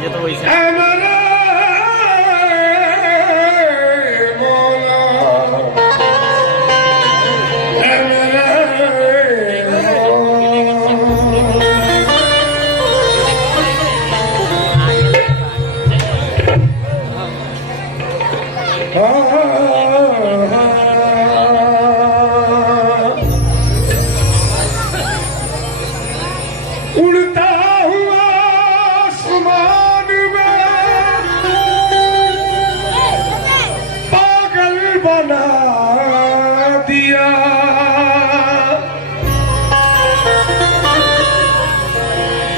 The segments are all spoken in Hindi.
लीजिए तो वही से। उड़ता हुआ आसमान में पागल बना दिया,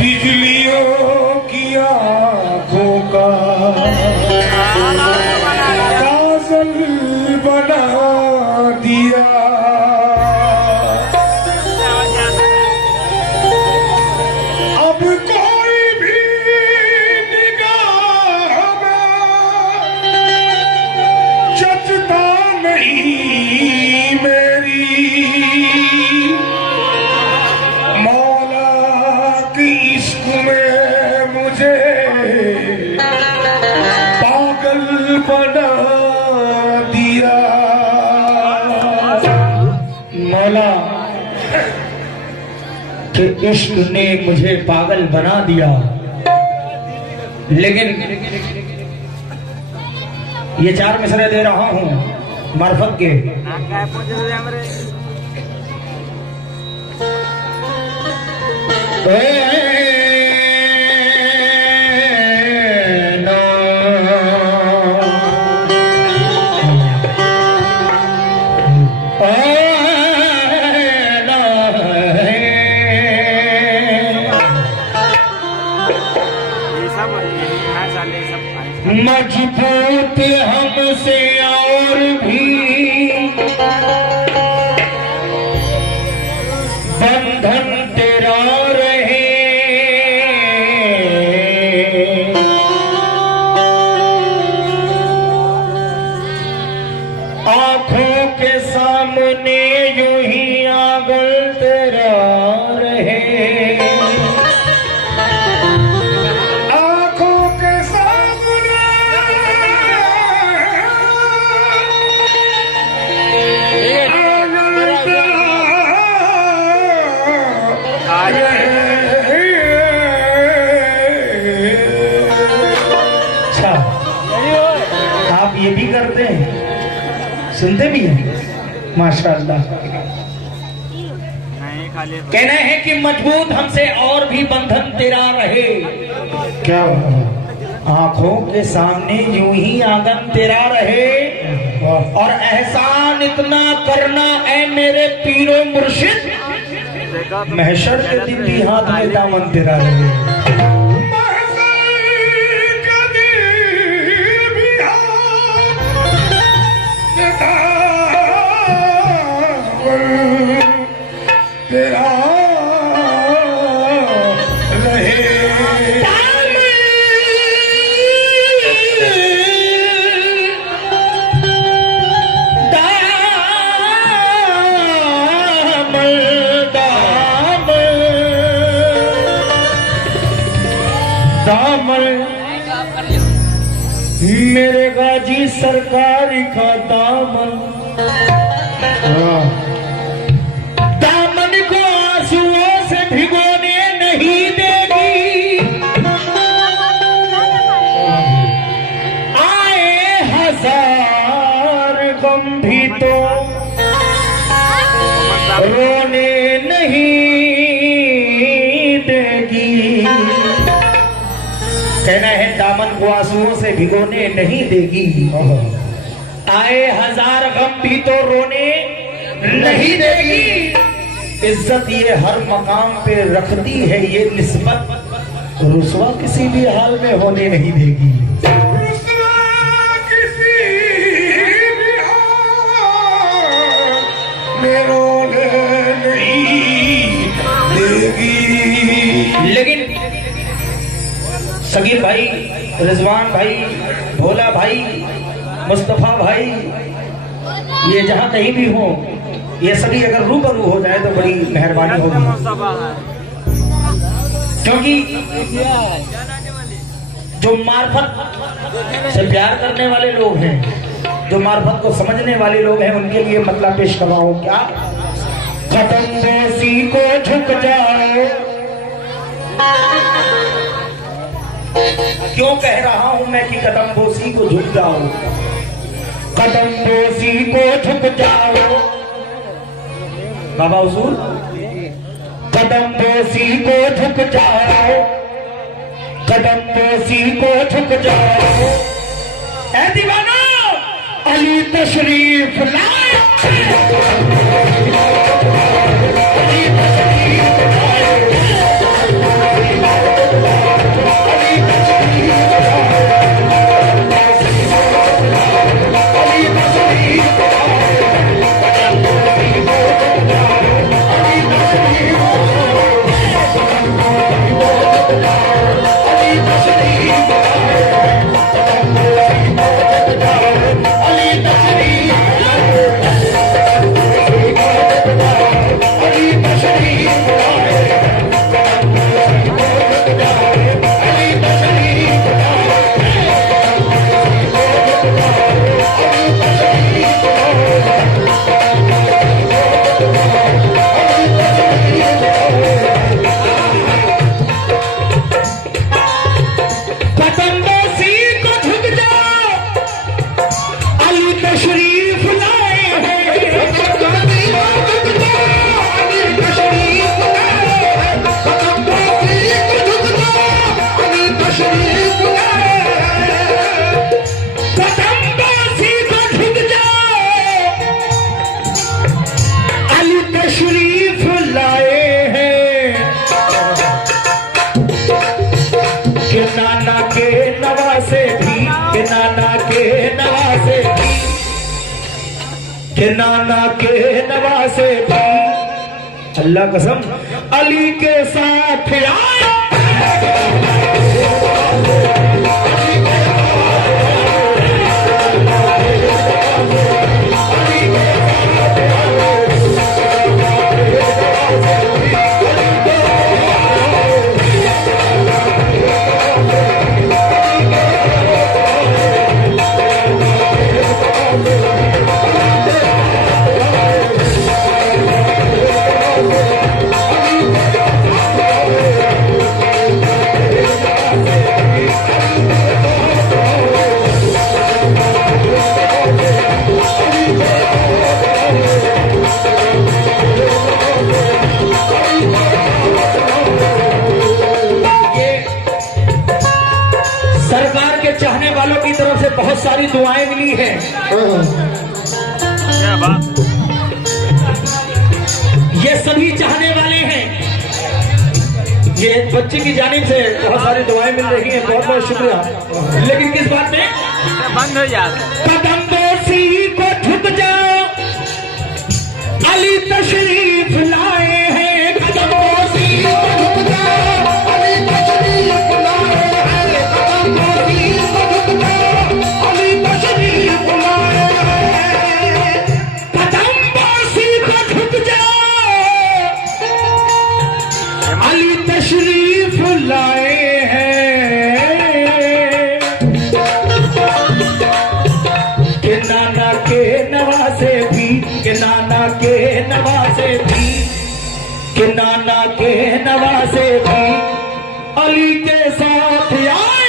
बिजलियों की आंखों का काजल बना दिया। बना दिया मौला कि इश्क ने मुझे पागल बना दिया। लेकिन ये 4 मिसरे दे रहा हूं मार्फत के। मजबूत हमसे और भी बंधन तेरा रहे, आंखों के सामने यूं ही आंगन तेरा रहे। आप ये भी करते हैं, सुनते भी हैं, माशाअल्लाह। कहना है कि मजबूत हमसे और भी बंधन तेरा रहे, क्या आंखों के सामने यूं ही आंगन तेरा रहे, और एहसान इतना करना ऐ मेरे पीरो मुर्शिद, महशर के दिन भी हाथ में दामन तेरा रहे। तेरा रहे दामन मेरे गाजी सरकार का दामन, दामन को आंसुओं से भिगोने नहीं देगी, आए 1000 गम भी तो रोने नहीं देगी। कहना है दामन को आंसुओं से भिगोने नहीं देगी, आए 1000 गम भी तो रोने नहीं देगी। इज्जत ये हर मकाम पे रखती है ये निस्बत, रुसवा किसी भी हाल में होने नहीं देगी। किसी भी हाल में रोने नहीं देगी। लेकिन सगीर भाई, रिजवान भाई, भोला भाई, मुस्तफा भाई, ये जहां कहीं भी हो, ये सभी अगर रूबरू हो जाए तो बड़ी मेहरबानी होगी। क्योंकि जो मार्फत से प्यार करने वाले लोग हैं, जो मार्फत को समझने वाले लोग हैं, उनके लिए मतलब पेश कर रहा हूं। क्या कदम बोसी को झुक जाओ, क्यों कह रहा हूं मैं कि कदम बोसी को झुक जाओ, कदम बोसी को झुक जाओ बाबा हुजूर, कदम बोसी को झुक जाओ, कदम बोसी को झुक जाओ। ऐ दीवाना अली तशरीफ लाए, अली तशरीफ लाए, अली तशरीफ नाना के नवासे भी अल्लाह कसम अली के साथ आए। बहुत सारी दुआएं मिली हैं। क्या बात, ये सभी चाहने वाले हैं। ये बच्चे की जानिब से बहुत सारी दुआएं मिल रही हैं, बहुत बहुत शुक्रिया। लेकिन किस बात में बंद हो जाता, कदम बोसी को झुक जाओ, अली तशरीफ लाए हैं, कदम बोसी को झुक जाओ, अली तशरीफ लाए हैं, कदम बोसी को झुक जाओ, तशरीफ लाए हैं कि नाना के नवासे भी, कि नाना के नवासे भी, कि नाना के नवासे भी अली के साथ आए।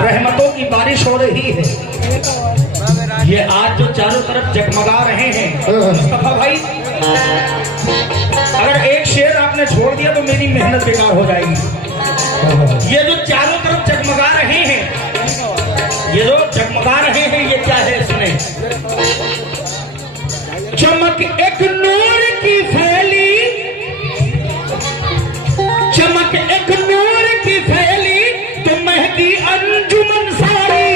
रहमतों की बारिश हो रही है। ये आज जो चारों तरफ जगमगा रहे हैं मुस्तफा भाई, अगर एक शेर आपने छोड़ दिया तो मेरी मेहनत बेकार हो जाएगी। ये जो चारों तरफ जगमगा रहे हैं चमक एक नूर की फैली, चमक एक नूर की फैली तो महकी अंजुमन सारी।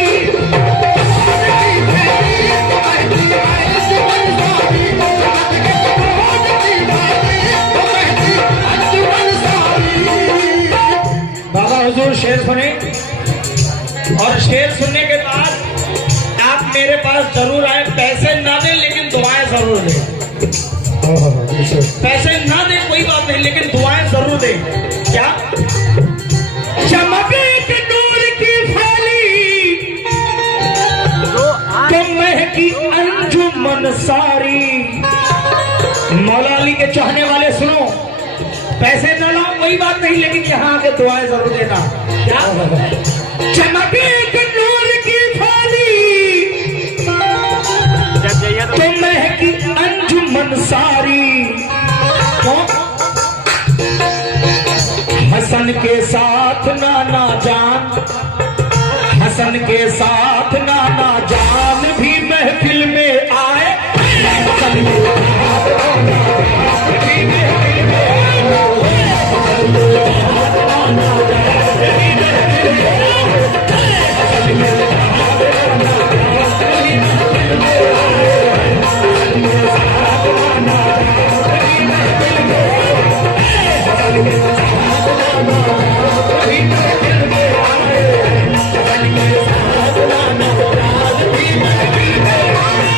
बाबा हुजूर शेर सुने और शेर सुनने के बाद आप मेरे पास जरूर आए। पैसे ना दें लेकिन दुआएं जरूर दें। पैसे ना दें कोई बात नहीं लेकिन दुआएं जरूर दें। क्या? चमक एक नूर की फैली तो महकी अंजुमन सारी। मौला अली के चाहने वाले सुनो, पैसे न लाओ कोई बात नहीं लेकिन यहाँ आके दुआएं जरूर देना। क्या? चमक एक नूर की फैली तो महकी अंजुमन सारी। क्यों? हसन के साथ नाना जान, हसन के साथ नाना जान भी महफिल में आए। हसन के साथ नाना जान भी महफिल में आए। हसन के साथ नाना जान भी महफिल में आए। हसन के साथ नाना जान भी महफिल में आए। हसन के साथ नाना जान भी महफिल में आए।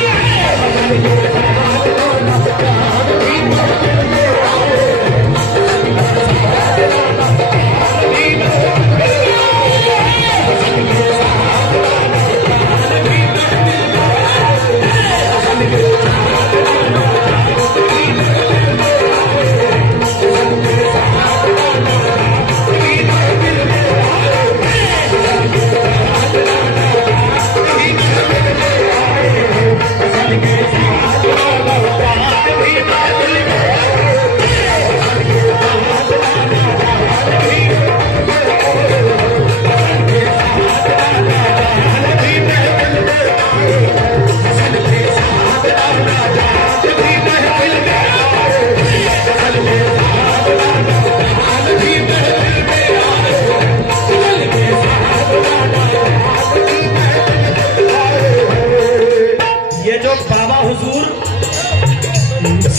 हसन के साथ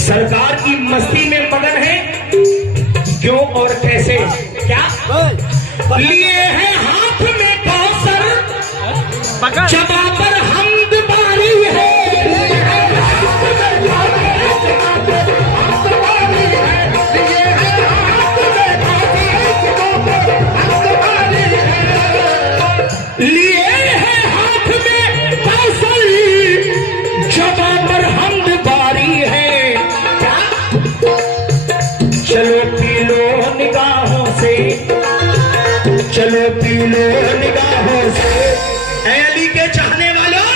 सरकार की मस्ती में मगन है। क्यों और कैसे? क्या लिए हैं हाथ में कौसर, जबा पर हमद बारी है। लिए हैं हाथ में कौसर, जबा पर हमद बारी है। चलो पी लो निगाहों से, चलो पी लो निगाहों से। ऐ अली के चाहने वालों,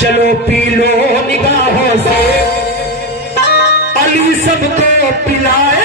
चलो पी लो निगाहों से। अली सबको पिलाए,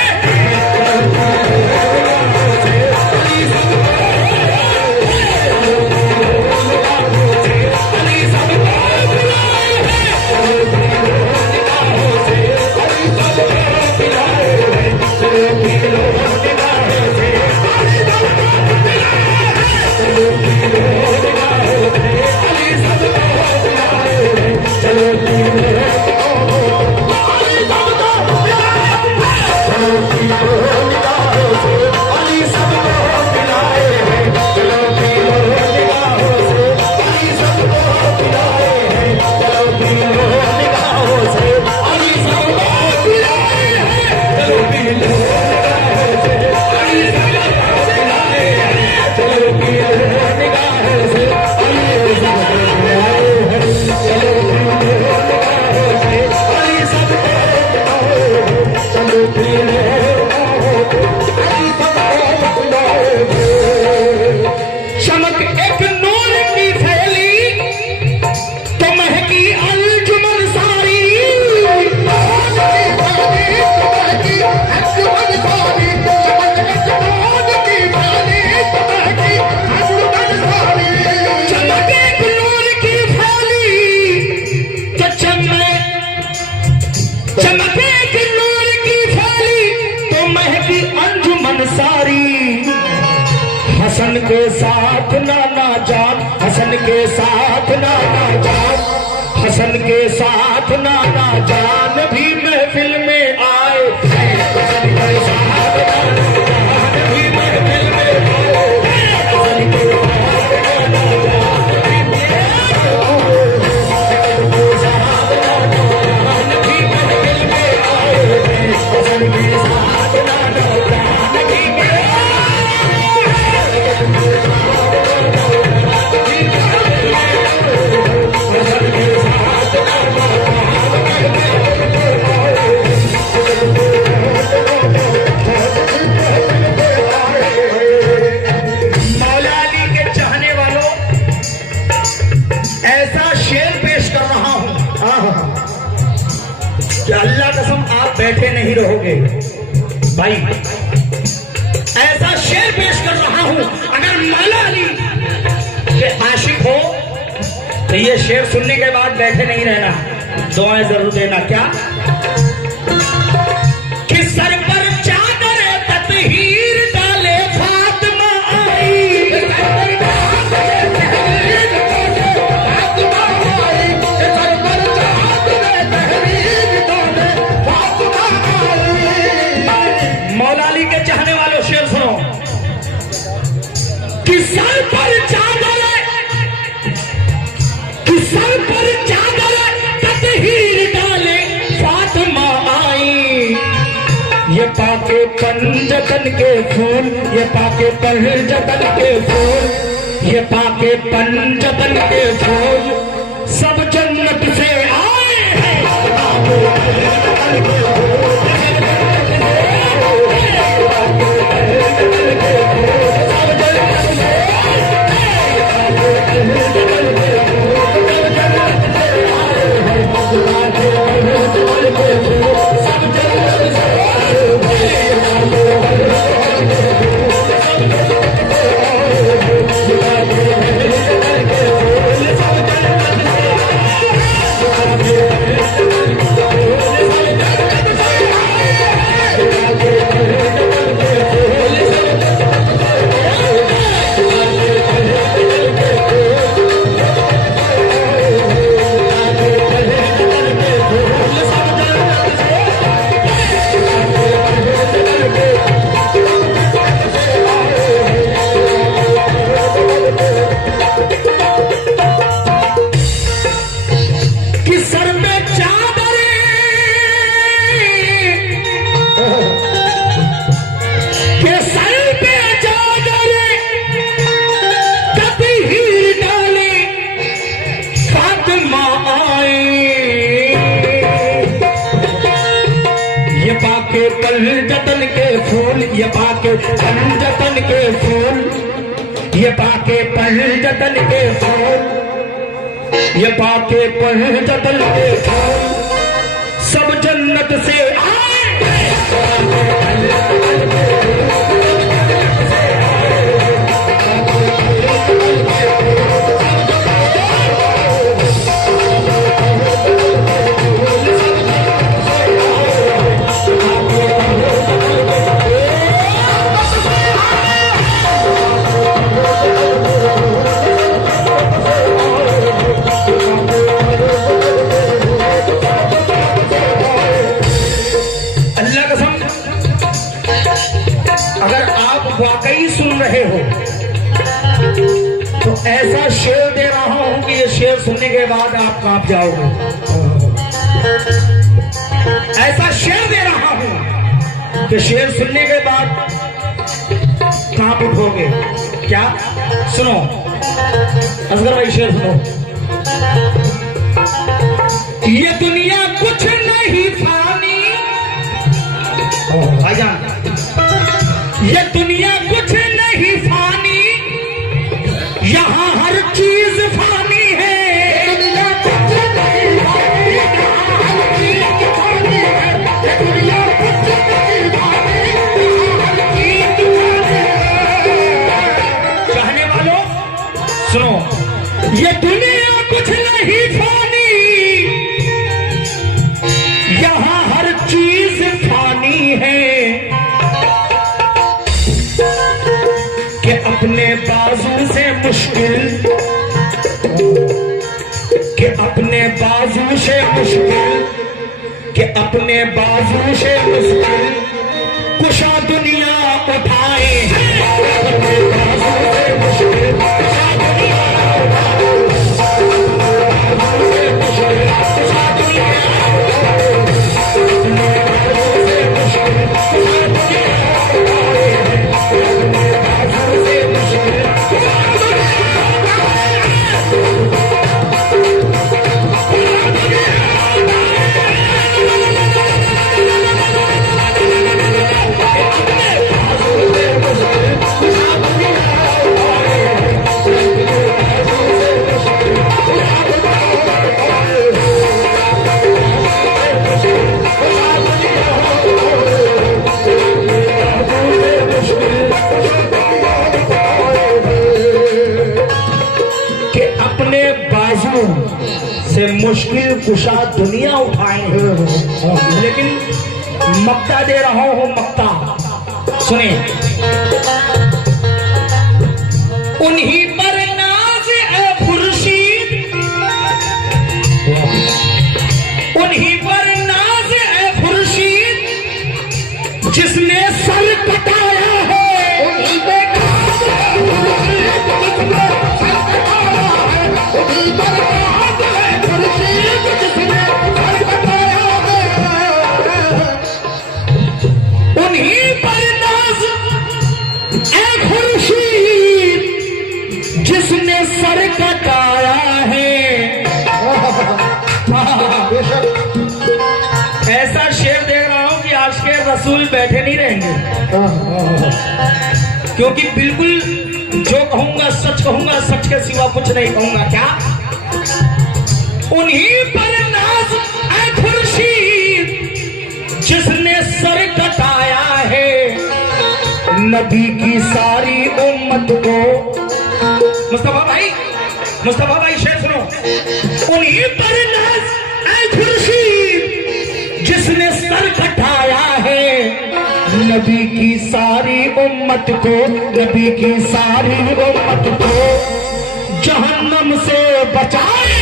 के साथ नाना जान, हसन के साथ नाना जान भी महफिल में आए। हसन के साथ नाना जान भी महफिल में आए। हसन के साथ नाना जान भी महफिल में आए। हसन के साथ नाना जान भी अल्लाह कसम आप बैठे नहीं रहोगे भाई। ऐसा शेर पेश कर रहा हूं, अगर मौला अली के आशिक हो तो ये शेर सुनने के बाद बैठे नहीं रहना, दुआएं जरूर देना। क्या कि सर पर चादर ततहीर डाले फातिमा आई। मौलाली के चाहने वालों शेर सुनो कि सर पर चादर, कि सर पर चादर ततहीर डाले फातिमा आई। ये पाके पंजतन के फूल, ये पाके पंजतन के फूल, ये पाके पंजतन के फूल सब जन्नत से आए हैं। पंजतन के फूल, ये पाके पंजतन के फूल, ये पाके पंजतन के फूल, ये पाके पंजतन के फूल सब जन्नत से आए। वाकई सुन रहे हो तो ऐसा शेर दे रहा हूं कि ये शेर सुनने के बाद आप कांप जाओगे। ऐसा शेर दे रहा हूं कि शेर सुनने के बाद कांप उठोगे। क्या सुनो असगर भाई, शेर सुनो। ये दुनिया कुछ नहीं फानी, भाईजान ये दुनिया कुछ नहीं फानी, यहाँ हर चीज फानी है। दुनिया कुछ नहीं फानी, यहाँ हर चीज फानी है। दुनिया कुछ नहीं फानी, यहाँ हर चीज फानी है। कहने वालों सुनो, ये दुनिया कुछ नहीं फानी, यहाँ हर चीज फानी है। अपने बाजू से मुश्किल अपने बाजू से मुश्किल, कि अपने बाजू से मुश्किल कुशा दुनिया उठाए, अपने बाजू से मुश्किल कुशा दुनिया उठाए, बाजू से मुश्किल कुशा दुनिया उठाए, अपने बाजू से मुश्किल कुशा दुनिया उठाए, अपने बाजू से मुश्किल कुशा दुनिया से मुश्किल कुशा दुनिया उठाए, लेकिन मक्ता दे रहा हूं, मक्ता सुने। उन्हीं पर नाज है खुर्शीद, उन्हीं पर नाज है खुर्शीद, जिसने सर कटाया है, उन्हीं पे नाज है खुर्शीद, जिसने सर कटाया है, उन्हीं पर उन्हीं पर नाज ए खुर्शीद, जिसने सर कटाया है। ऐसा शेर देख रहा हूं कि आज के रसूल बैठे नहीं रहेंगे, क्योंकि बिल्कुल जो कहूंगा सच कहूंगा, सच के सिवा कुछ नहीं कहूंगा। क्या उन्हीं पर नाज है खुर्शीद, जिसने सर कटाया है, नबी की सारी उम्मत को। मुस्तफा भाई शेर सुनो। उन्हीं पर नाज है खुर्शीद, जिसने सर कटाया है, नबी की सारी उम्मत को, नबी की सारी उम्मत को जहन्नम से बचाए,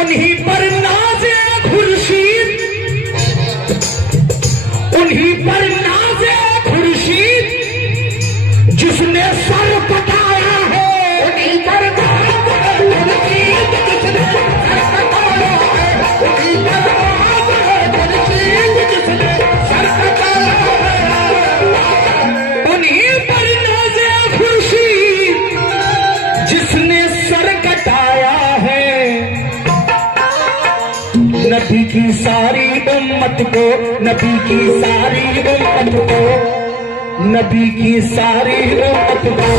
उन्हीं पर नाज खुर्शीद, उन्हीं पर नाज खुर्शीद, जिसने सर कटाया है, उन्हीं पर नाज खुर्शीद, जिसने सर कटाया है, उन्हीं पर नाज खुर्शीद, जिसने सर कटाया है, उन्हीं पर नाज खुर्शीद, जिसने सर कटाया है, नबी की सारी उम्मत को, नबी की सारी उम्मत को, नबी की सारी उम्मत को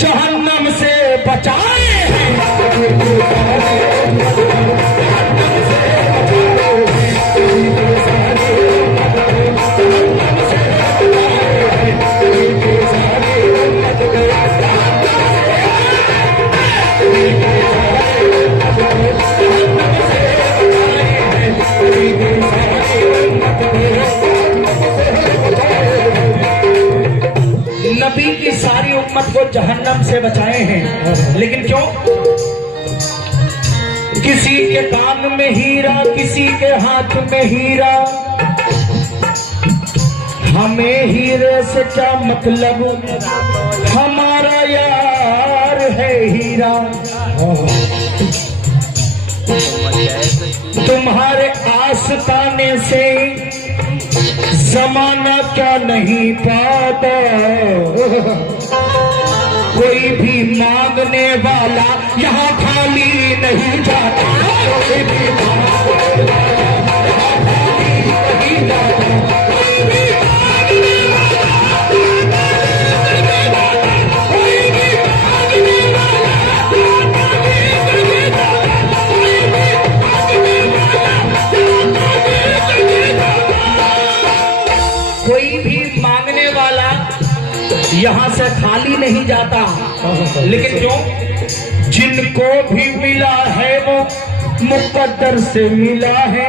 जहन्नम से बचाए हैं, नबी की सारी उम्मत को जहन्नम से बचाए हैं, नबी की सारी उम्मत को जहन्नम से बचाए हैं, नबी की सारी उम्मत को जहन्नम से बचाए हैं, नबी की सारी उम्मत को जहन्नम से नबी की सारी उम्मत को जहन्नम से बचाए हैं। लेकिन क्यों? किसी के कान में हीरा, किसी के हाथ में हीरा, हमें हीरे से क्या मतलब, हमारा यार है हीरा। तुम्हारे आस्ताने से जमाना क्या नहीं पाता, कोई भी मांगने वाला यहाँ खाली नहीं जाता, कोई भी मांगने वाला यहाँ खाली नहीं जाता, कोई भी मांगने वाला कोई भी मांगने वाला कोई भी मांगने वाला यहाँ से खाली नहीं जाता। लेकिन जो जिनको भी मिला है वो मुकद्दर से मिला है,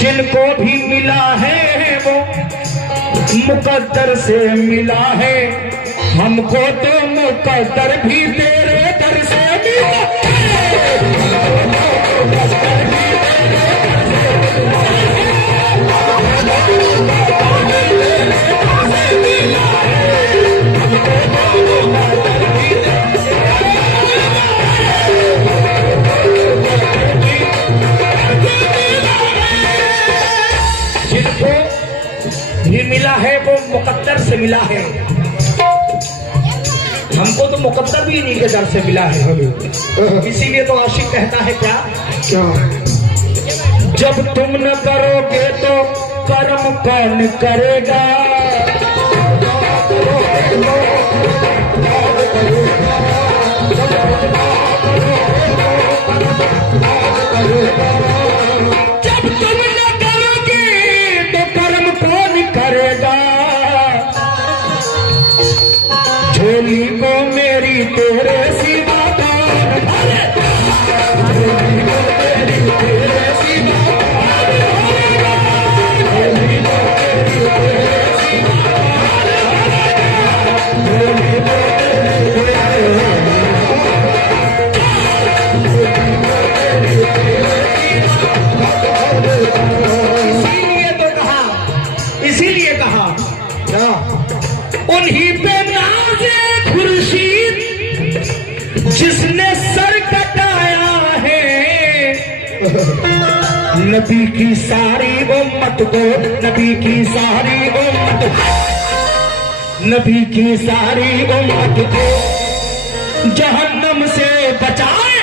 जिनको भी मिला है वो मुकद्दर से मिला है। हमको तो मुकद्दर भी तेरे दर से मिला है। जिनको भी मिला है वो मुकद्दर से मिला है। हमको तो मुकद्दर भी इन्हीं के दर से मिला है। इसीलिए तो आशिक कहता है क्या जब तुम न करोगे तो कर्म कौन करेगा, जब तुम न करोगे तो कर्म कौन करेगा। झोली को मेरी तेरे सिवा कौन भरेगा, झोली को मेरी तेरे सिवा कौन भरेगा, झोली को मेरी तेरे सिवा कौन भरेगा, झोली को इसीलिए कहा उन्हीं पे नाज़े खुर्शीद जिसने सर कटाया है। नबी की सारी उम्मत को, नबी की सारी उम्मत, नबी की सारी उम्मत को जहन्नम से बचाए।